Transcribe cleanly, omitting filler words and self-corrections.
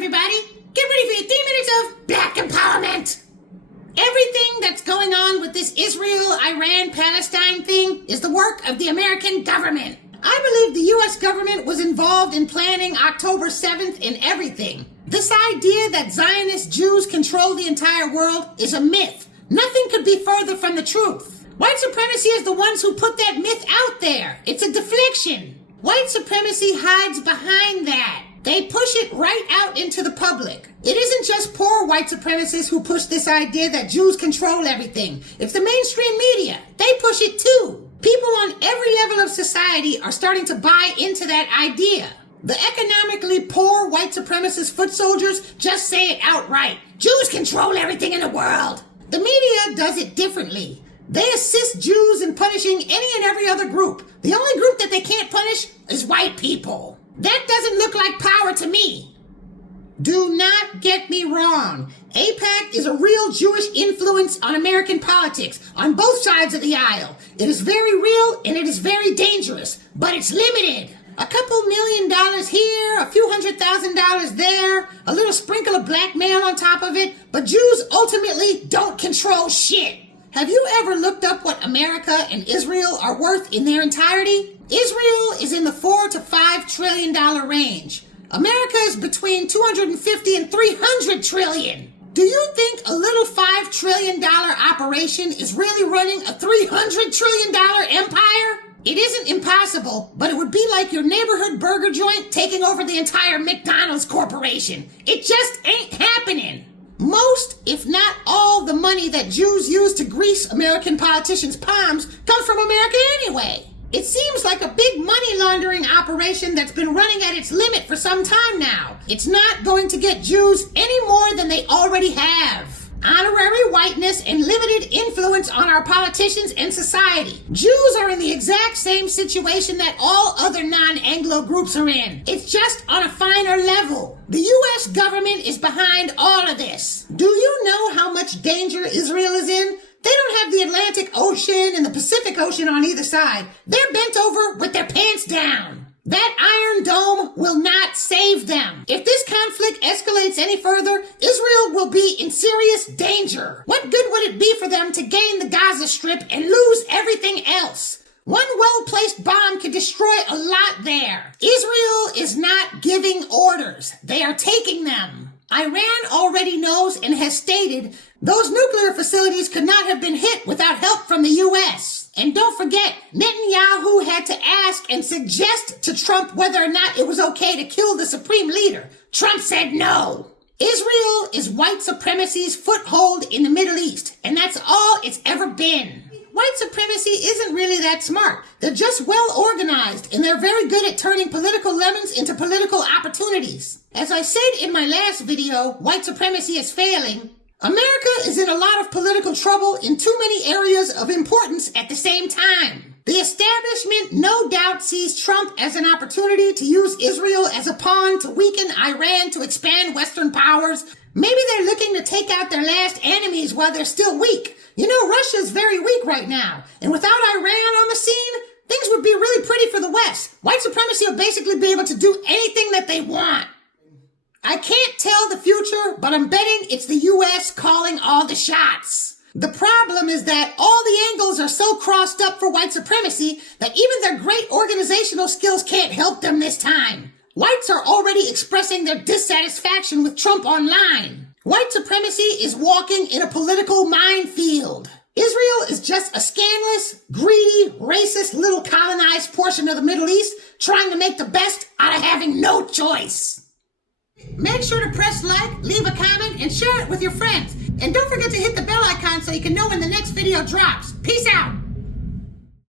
everybody. Get ready for your 3 minutes of black empowerment. Everything that's going on with this Israel, Iran, Palestine thing is the work of the American government. I believe the U.S. government was involved in planning October 7th and everything. This idea that Zionist Jews control the entire world is a myth. Nothing could be further from the truth. White supremacy is the ones who put that myth out there. It's a deflection. White supremacy hides behind that. They push it right out into the public. It isn't just poor white supremacists who push this idea that Jews control everything. It's the mainstream media. They push it too. People on every level of society are starting to buy into that idea. The economically poor white supremacist foot soldiers just say it outright. Jews control everything in the world. The media does it differently. They assist Jews in punishing any and every other group. The only group that they can't punish is white people. That doesn't look like power to me. Do not get me wrong. AIPAC is a real Jewish influence on American politics, on both sides of the aisle. It is very real and it is very dangerous, but it's limited. A couple $1 million here, a few $100,000 there, a little sprinkle of blackmail on top of it, but Jews ultimately don't control shit. Have you ever looked up what America and Israel are worth in their entirety? Israel is in the $4 to $5 trillion range. America is between 250 and 300 trillion. Do you think a little $5 trillion operation is really running a $300 trillion empire? It isn't impossible, but it would be like your neighborhood burger joint taking over the entire McDonald's corporation. It just ain't happening. Most, if not all, the money that Jews use to grease American politicians' palms comes from America anyway. It seems like a big money laundering operation that's been running at its limit for some time now. It's not going to get Jews any more than they already have. Honorary whiteness and limited influence on our politicians and society. Jews are in the exact same situation that all other non-Anglo groups are in. It's just on a finer level. The U.S. government is behind all of this. Do you know how much danger Israel is in? They don't have the Atlantic Ocean and the Pacific Ocean on either side. They're bent over with their pants down. That Iron Dome will not save them. If this conflict escalates any further, Israel will be in serious danger. What good would it be for them to gain the Gaza Strip and lose everything else? One well-placed bomb could destroy a lot there. Israel is not giving orders. They are taking them. Iran already knows and has stated those nuclear facilities could not have been hit without help from the U.S. And don't forget, Netanyahu had to ask and suggest to Trump whether or not it was okay to kill the supreme leader. Trump said no. Israel is white supremacy's foothold in the Middle East, and that's all it's ever been. White supremacy isn't really that smart. They're just well organized, and they're very good at turning political lemons into political opportunities. As I said in my last video, white supremacy is failing. America is in a lot of political trouble in too many areas of importance at the same time. The establishment no doubt sees Trump as an opportunity to use Israel as a pawn to weaken Iran to expand Western powers. Maybe they're looking to take out their last enemies while they're still weak. You know, Russia's very weak right now, and without Iran on the scene, things would be really pretty for the West. White supremacy will basically be able to do anything that they want. I can't tell the future, but I'm betting it's the U.S. calling all the shots. The problem is that all the angles are so crossed up for white supremacy that even their great organizational skills can't help them this time. Whites are already expressing their dissatisfaction with Trump online. White supremacy is walking in a political minefield. Israel is just a scandalous, greedy, racist little colonized portion of the Middle East trying to make the best out of having no choice. Make sure to press like, leave a comment, and share it with your friends. And don't forget to hit the bell icon so you can know when the next video drops. Peace out.